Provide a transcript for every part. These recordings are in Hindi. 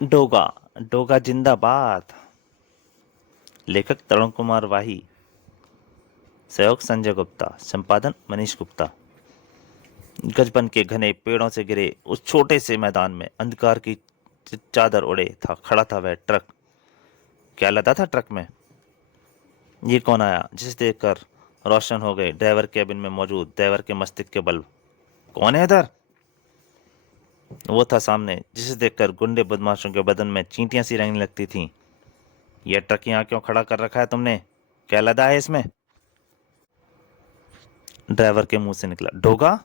डोगा। डोगा जिंदाबाद। लेखक तरुण कुमार वाही। सहयोग संजय गुप्ता। संपादन मनीष गुप्ता। गजबन के घने पेड़ों से घिरे उस छोटे से मैदान में अंधकार की चादर ओढ़े था खड़ा था वह ट्रक। क्या लदा था ट्रक में? ये कौन आया जिसे देखकर रोशन हो गए ड्राइवर केबिन में मौजूद ड्राइवर के मस्तिष्क के बल्ब। कौन है इधर? वो था सामने जिसे देखकर गुंडे बदमाशों के बदन में चींटियां सी रेंगने लगती थीं। यह ट्रक यहाँ क्यों खड़ा कर रखा है तुमने? क्या लदा है इसमें? ड्राइवर के मुंह से निकला, डोगा।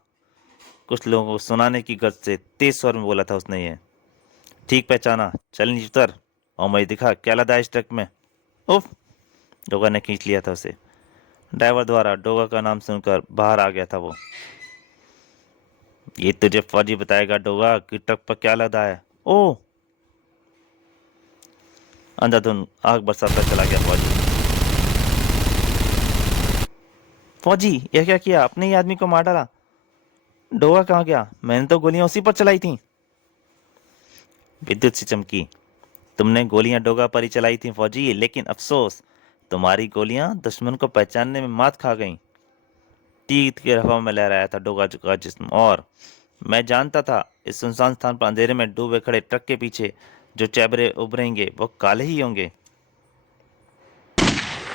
कुछ लोगों को सुनाने की गर्ज से तेज स्वर में बोला था उसने। ये ठीक पहचाना, चल नीचे उतर और मुझे दिखा क्या लदा है इस ट्रक में। उफ। डोगा ने खींच लिया था उसे। ड्राइवर द्वारा डोगा का नाम सुनकर बाहर आ गया था वो। ये तुझे फौजी बताएगा डोगा कि ट्रक पर क्या लदा है। ओ। अंधाधुंध आग बरसाता चला गया फौजी। फौजी, यह क्या किया? अपने ही आदमी को मार डाला। डोगा कहाँ गया? मैंने तो गोलियां उसी पर चलाई थी। विद्युत सी चमकी। तुमने गोलियां डोगा पर ही चलाई थी फौजी, लेकिन अफसोस, तुम्हारी गोलियां दुश्मन को पहचानने में मात खा गईं। तीर के हवा में लहराया था डोगा का जिस्म। और मैं जानता था इस सुनसान स्थान पर अंधेरे में डूबे खड़े ट्रक के पीछे जो चैबरे उभरेंगे वो काले ही होंगे।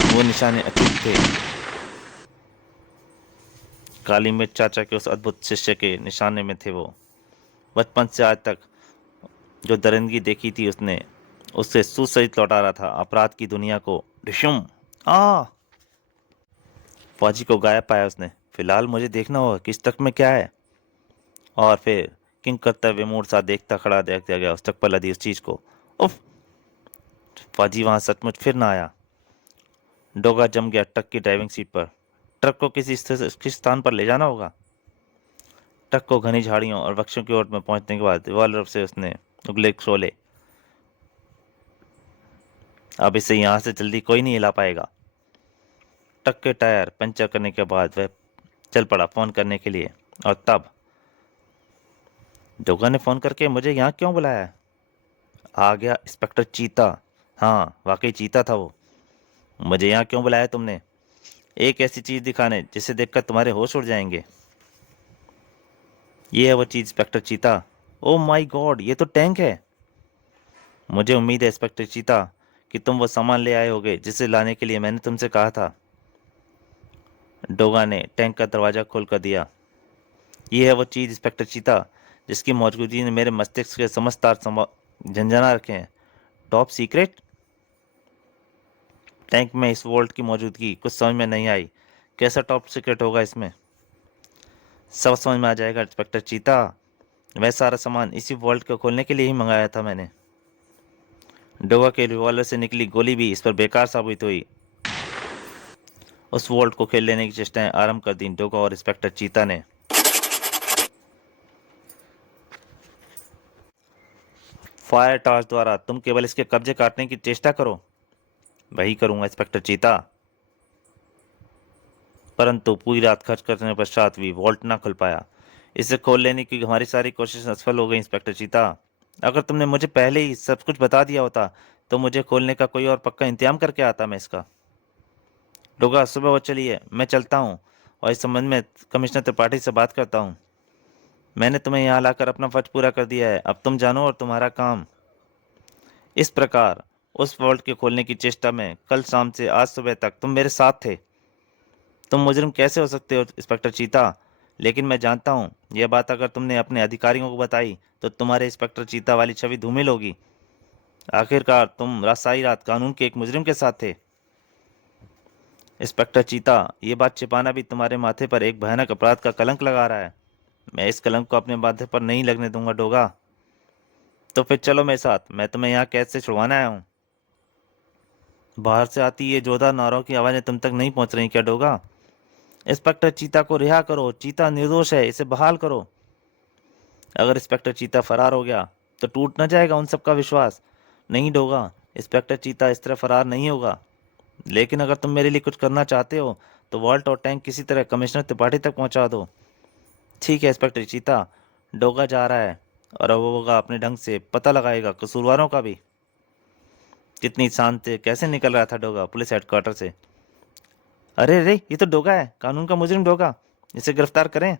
वो निशाने अचूक थे। काली मिर्च चाचा के उस अद्भुत शिष्य के निशाने में थे वो। बचपन से आज तक जो दरिंदगी देखी थी उसने उससे सुसहित लौटा रहा था अपराध की दुनिया को। डिशुम। आ। फौजी को गायब पाया उसने। फिलहाल मुझे देखना होगा कि इस ट्रक में क्या है। और फिर किंग कर्तव्य मूड सा देखता खड़ा देखता गया उस ट्रक पर लदी उस चीज को। उफ। फौजी वहां सचमुच फिर ना आया। डोगा जम गया ट्रक की ड्राइविंग सीट पर। ट्रक को किस स्थान पर ले जाना होगा। ट्रक को घनी झाड़ियों और वृक्षों की ओर में पहुंचने के बाद रिवॉल्वर से उसने उगले शोले। अब इसे यहां से जल्दी कोई नहीं हिला पाएगा। ट्रक के टायर पंचर करने के बाद वह चल पड़ा फोन करने के लिए। और तब डोगा ने फोन करके मुझे यहाँ क्यों बुलाया है? आ गया इंस्पेक्टर चीता। हाँ, वाकई चीता था वो। मुझे यहाँ क्यों बुलाया तुमने? एक ऐसी चीज दिखाने जिसे देखकर तुम्हारे होश उड़ जाएंगे। ये है वो चीज इंस्पेक्टर चीता। ओ माय गॉड, ये तो टैंक है। मुझे उम्मीद है इंस्पेक्टर चीता कि तुम वो सामान ले आए होगे जिसे लाने के लिए मैंने तुमसे कहा था। डोगा ने टैंक का दरवाजा खोल कर दिया। ये है वो चीज इंस्पेक्टर चीता जिसकी मौजूदगी ने मेरे मस्तिष्क के समस्त तार झंझना रखे हैं। Top secret. टैंक में इस वोल्ट की मौजूदगी कुछ समझ में नहीं आई। कैसा टॉप सीक्रेट होगा इसमें? सब समझ में आ जाएगा इंस्पेक्टर चीता। वह सारा सामान इसी वोल्ट को खोलने के लिए ही मंगाया था मैंने। डोगा के रिवॉल्वर से निकली गोली भी इस पर बेकार साबित हुई। उस वोल्ट को खेल लेने की चेष्टाएं आरंभ कर दी डोगा और इंस्पेक्टर चीता ने। फायर टॉर्च द्वारा तुम केवल इसके कब्जे काटने की चेष्टा करो। वही करूंगा इंस्पेक्टर चीता। परंतु पूरी रात खर्च करने पश्चात भी वॉल्ट ना खुल पाया। इसे खोल लेने की हमारी सारी कोशिश असफल हो गई इंस्पेक्टर चीता। अगर तुमने मुझे पहले ही सब कुछ बता दिया होता तो मुझे खोलने का कोई और पक्का इंतजाम करके आता मैं इसका। डोगा, सुबह हो चली है, मैं चलता हूँ और इस संबंध में कमिश्नर त्रिपाठी से बात करता हूँ। मैंने तुम्हें यहाँ लाकर अपना फर्ज पूरा कर दिया है, अब तुम जानो और तुम्हारा काम। इस प्रकार उस वॉल्ट के खोलने की चेष्टा में कल शाम से आज सुबह तक तुम मेरे साथ थे। तुम मुजरिम कैसे हो सकते हो इंस्पेक्टर चीता? लेकिन मैं जानता हूँ यह बात अगर तुमने अपने अधिकारियों को बताई तो तुम्हारे इंस्पेक्टर चीता वाली छवि धूमिल होगी। आखिरकार तुम सारी रात कानून के एक मुजरिम के साथ थे। इंस्पेक्टर चीता, ये बात छिपाना भी तुम्हारे माथे पर एक भयानक अपराध का कलंक लगा रहा है। मैं इस कलंक को अपने माथे पर नहीं लगने दूंगा डोगा। तो फिर चलो मेरे साथ, मैं तुम्हें यहाँ कैद से छुड़वाने आया हूँ। बाहर से आती ये जोरदार नारों की आवाजें तुम तक नहीं पहुंच रही क्या डोगा? इंस्पेक्टर चीता को रिहा करो, चीता निर्दोष है, इसे बहाल करो। अगर इंस्पेक्टर चीता फरार हो गया तो टूट न जाएगा उन सबका विश्वास। नहीं डोगा, इंस्पेक्टर चीता इस तरह फरार नहीं होगा। लेकिन अगर तुम मेरे लिए कुछ करना चाहते हो तो वॉल्ट और टैंक किसी तरह कमिश्नर त्रिपाठी तक पहुंचा दो। ठीक है इंस्पेक्टर चीता, डोगा जा रहा है। और अब वो होगा अपने ढंग से पता लगाएगा कसूरवारों का भी। कितनी शांत कैसे निकल रहा था डोगा पुलिस हेडक्वार्टर से। अरे रे, ये तो डोगा है, कानून का मुजरिम डोगा। इसे गिरफ्तार करें।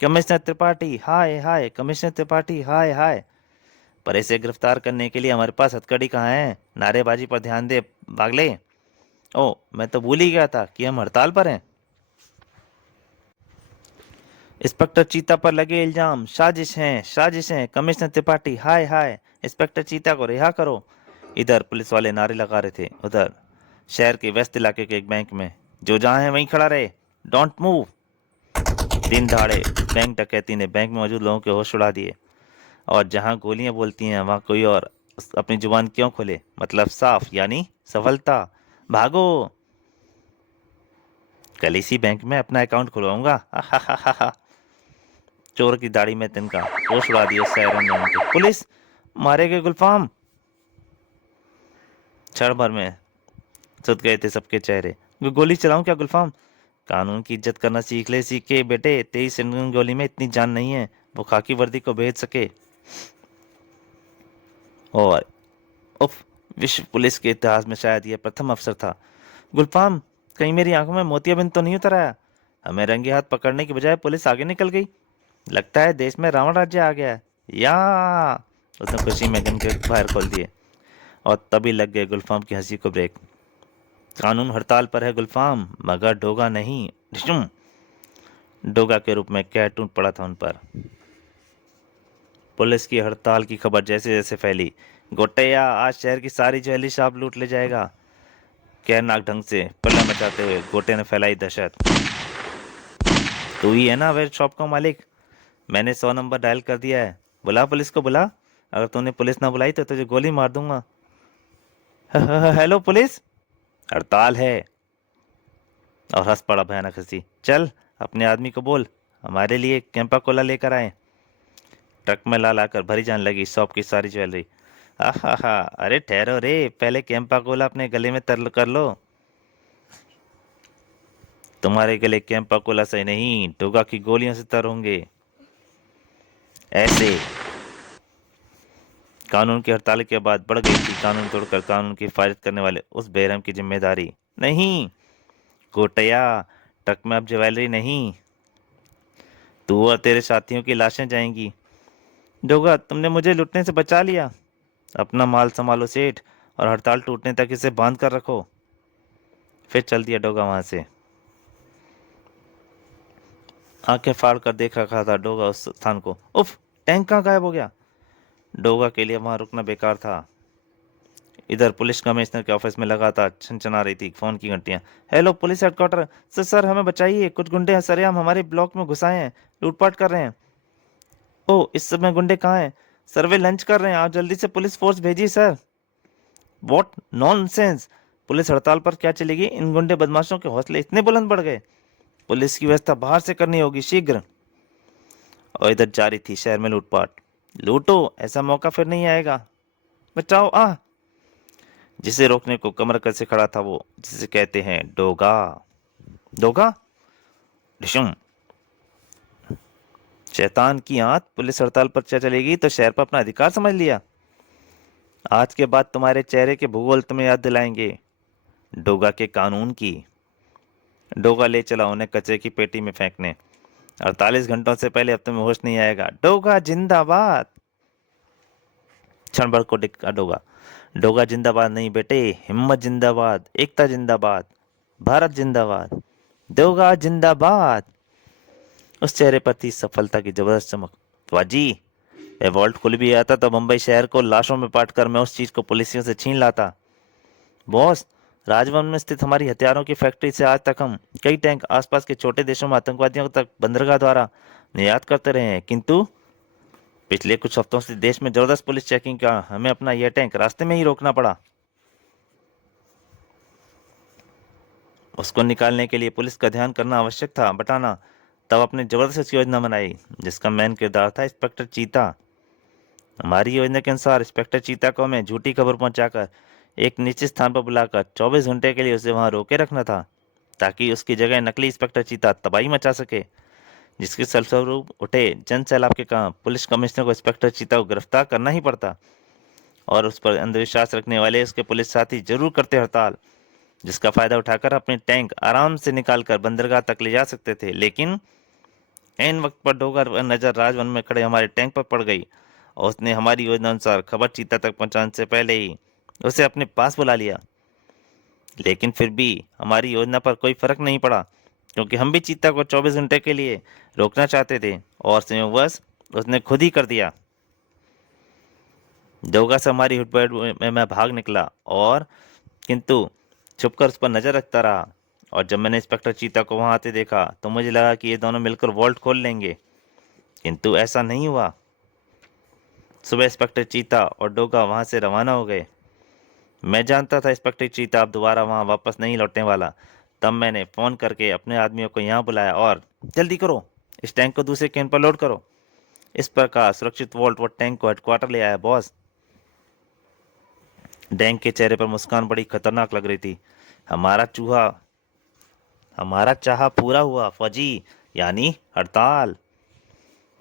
कमिश्नर त्रिपाठी हाय हाय, कमिश्नर त्रिपाठी हाय हाय। पर इसे गिरफ्तार करने के लिए हमारे पास हथकड़ी कहाँ है? नारेबाजी पर ध्यान दे पागले। ओ, मैं तो भूल ही गया था कि हम हड़ताल पर हैं। इंस्पेक्टर चीता पर लगे इल्जाम साजिश हैं, साजिश हैं। कमिश्नर त्रिपाठी हाय हाय, इंस्पेक्टर चीता को रिहा करो। इधर पुलिस वाले नारे लगा रहे थे, उधर शहर के व्यस्त इलाके के एक बैंक में जो जहां है वहीं खड़ा रहे, डोंट मूव। दिन दहाड़े बैंक डकैती ने बैंक में मौजूद लोगों के होश उड़ा दिए। और जहां गोलियां बोलती हैं वहां कोई और अपनी जुबान क्यों खोले? मतलब साफ, यानी सफलता। भागो, कल इसी बैंक में अपना अकाउंट खुलवाऊंगा। चोर की दाढ़ी में तिनका, होश उड़ा दिए सायरन ने उनके। पुलिस, मारे गए गुलफाम। क्षण भर में सुत गए थे सबके चेहरे। गोली चलाऊं क्या गुलफाम? कानून की इज्जत करना सीख ले, सीखे बेटे। 23 रंगीन गोली में इतनी जान नहीं है वो खाकी वर्दी को भेज सके। और उफ, विश्व पुलिस के इतिहास में शायद यह प्रथम अवसर था। गुलफाम, कहीं मेरी आंखों में मोतियाबिंद तो नहीं उतर आया? हमें रंगे हाथ पकड़ने की बजाय पुलिस आगे निकल गई। लगता है देश में रावण राज्य आ गया है। या, उसने खुशी में गन के फायर खोल दिए। और तभी लग गए गुलफाम की हंसी को ब्रेक। कानून हड़ताल पर है गुलफाम, मगर डोगा नहीं। ढिशुम। डोगा के रूप में क्या टूट पड़ा था उन पर। पुलिस की हड़ताल की खबर जैसे जैसे फैली, गोटैया आज शहर की सारी ज्वेलरी शॉप लूट ले जाएगा। खैरनाक ढंग से पल्ला मचाते हुए गोटे ने फैलाई दहशत। तू ही है ना वेयर शॉप का मालिक? मैंने 100 नंबर डायल कर दिया है, बुला पुलिस को बुला। अगर तूने पुलिस ना बुलाई तो तुझे गोली मार दूंगा। हेलो पुलिस, हड़ताल है। और हंस पड़ा भयानक हंसी। चल, अपने आदमी को बोल हमारे लिए कैंपा कोला लेकर आए। ट्रक में ला लाकर भरी जाने लगी शॉप की सारी ज्वेलरी। आहा, अरे ठहरो रे, पहले कैंपा कोला अपने गले में तर कर लो। तुम्हारे गले कैंपा कोला से नहीं, डोगा की गोलियों से तर होंगे। ऐसे कानून की हड़ताल के बाद बढ़ गई थी कानून तोड़कर कानून की हिफाजत करने वाले उस बेरहम की जिम्मेदारी। नहीं गोटया, ट्रक में अब ज्वेलरी नहीं, तू और तेरे साथियों की लाशें जाएंगी। डोगा, तुमने मुझे लुटने से बचा लिया। अपना माल संभालो सेठ, और हड़ताल टूटने तक इसे बांध कर रखो। फिर चल दिया डोगा वहां से। आंखें फाड़ कर देख रखा था डोगा उस स्थान को। उफ, टैंक कहाँ गायब हो गया? डोगा के लिए वहां रुकना बेकार था। इधर पुलिस कमिश्नर के ऑफिस में लगातार छनछना रही थी फोन की घंटियां। Hello police headquarter. सर हमें बताइए, कुछ गुंडे सरेआम हमारे ब्लॉक में घुस आए हैं, लूटपाट कर रहे हैं। ओ, इस समय गुंडे कहाँ हैं? सर वे लंच कर रहे हैं, आप जल्दी से पुलिस फोर्स भेजिए सर। व्हाट नॉनसेंस, पुलिस हड़ताल पर क्या चलेगी? इन गुंडे बदमाशों के हौसले इतने बुलंद बढ़ गए। पुलिस की व्यवस्था बाहर से करनी होगी शीघ्र। और इधर जारी थी शहर में लूटपाट। लूटो, ऐसा मौका फिर नहीं आएगा। बचाओ आ। जिसे रोकने को कमर कसे खड़ा था वो, जिसे कहते हैं डोगा। डोगा, ढिशुम। शैतान की आंत, पुलिस हड़ताल पर क्या चलेगी तो शहर पर अपना अधिकार समझ लिया। आज के बाद तुम्हारे चेहरे के भूगोल तुम्हें याद दिलाएंगे डोगा के कानून की। डोगा ले चला उन्हें कचरे की पेटी में फेंकने। 48 घंटों से पहले अब तुम्हें होश नहीं आएगा। डोगा जिंदाबाद। क्षण भर को डिक्का डोगा। डोगा जिंदाबाद नहीं बेटे, हिम्मत जिंदाबाद, एकता जिंदाबाद, भारत जिंदाबाद, डोगा जिंदाबाद। उस चेहरे पर थी सफलता की जबरदस्त चमक। वाजी, वह वॉल्ट खुल भी आता तो मुंबई शहर को लाशों में पाट कर मैं उस चीज को पुलिसियों से छीन लाता। बॉस, राजभवन में स्थित हमारी हथियारों की फैक्ट्री से आज तक हम कई टैंक आसपास के छोटे देशों में आतंकवादियों तक बंदरगाह द्वारा निर्यात करते रहे हैं, किंतु पिछले कुछ हफ्तों से देश में जबरदस्त पुलिस चेकिंग का हमें अपना यह टैंक रास्ते में ही रोकना पड़ा। उसको निकालने के लिए पुलिस का ध्यान करना आवश्यक था बटाना। तब अपने जबरदस्त योजना बनाई जिसका मेन किरदार था इंस्पेक्टर चीता। हमारी योजना के अनुसार इंस्पेक्टर चीता को हमें झूठी खबर पहुंचाकर एक निश्चित स्थान पर बुलाकर 24 घंटे के लिए उसे वहां रोके रखना था, ताकि उसकी जगह नकली इंस्पेक्टर चीता तबाही मचा सके। जिसके फलस्वरूप उठे जन सैलाब के काम पुलिस कमिश्नर को इंस्पेक्टर चीता को गिरफ्तार करना ही पड़ता, और उस पर अंधविश्वास रखने वाले उसके पुलिस साथी जरूर करते हड़ताल, जिसका फायदा उठाकर अपने टैंक आराम से निकालकर बंदरगाह तक ले जा सकते थे। लेकिन ऐन वक्त पर डोगर नजर राजवन में खड़े हमारे टैंक पर पड़ गई, और उसने हमारी योजना अनुसार खबर चीता तक पहुंचाने से पहले ही उसे अपने पास बुला लिया। लेकिन फिर भी हमारी योजना पर कोई फर्क नहीं पड़ा, क्योंकि हम भी चीता को 24 घंटे के लिए रोकना चाहते थे, और संयोगवश उसने खुद ही कर दिया। डोगा से हमारी हुटपैट में मैं भाग निकला, और किंतु छुपकर उस पर नजर रखता रहा। और जब मैंने इंस्पेक्टर चीता को वहां आते देखा तो मुझे लगा कि ये दोनों मिलकर वॉल्ट खोल लेंगे, किंतु ऐसा नहीं हुआ। सुबह इंस्पेक्टर चीता और डोगा वहां से रवाना हो गए। मैं जानता था इंस्पेक्टर चीता अब दोबारा वहां वापस नहीं लौटने वाला। तब मैंने फोन करके अपने आदमियों को यहाँ बुलाया और जल्दी करो, इस टैंक को दूसरे कैन पर लोड करो। इस प्रकार सुरक्षित वोल्ट वो टैंक को हेडक्वार्टर ले आया। बॉस, डैंक के चेहरे पर मुस्कान बड़ी खतरनाक लग रही थी। हमारा चाह पूरा हुआ फौजी, यानी हड़ताल।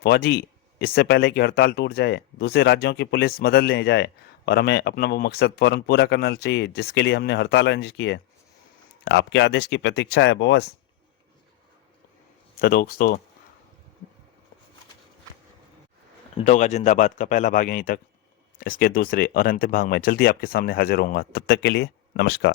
फौजी, इससे पहले कि हड़ताल टूट जाए, दूसरे राज्यों की पुलिस मदद ले जाए, और हमें अपना वो मकसद फौरन पूरा करना चाहिए जिसके लिए हमने हड़ताल अरेंज की है। आपके आदेश की प्रतीक्षा है बॉस। तो दोस्तों, डोगा जिंदाबाद का पहला भाग यहीं तक। इसके दूसरे और अंतिम भाग में जल्दी आपके सामने हाजिर होऊंगा। तब तक के लिए नमस्कार।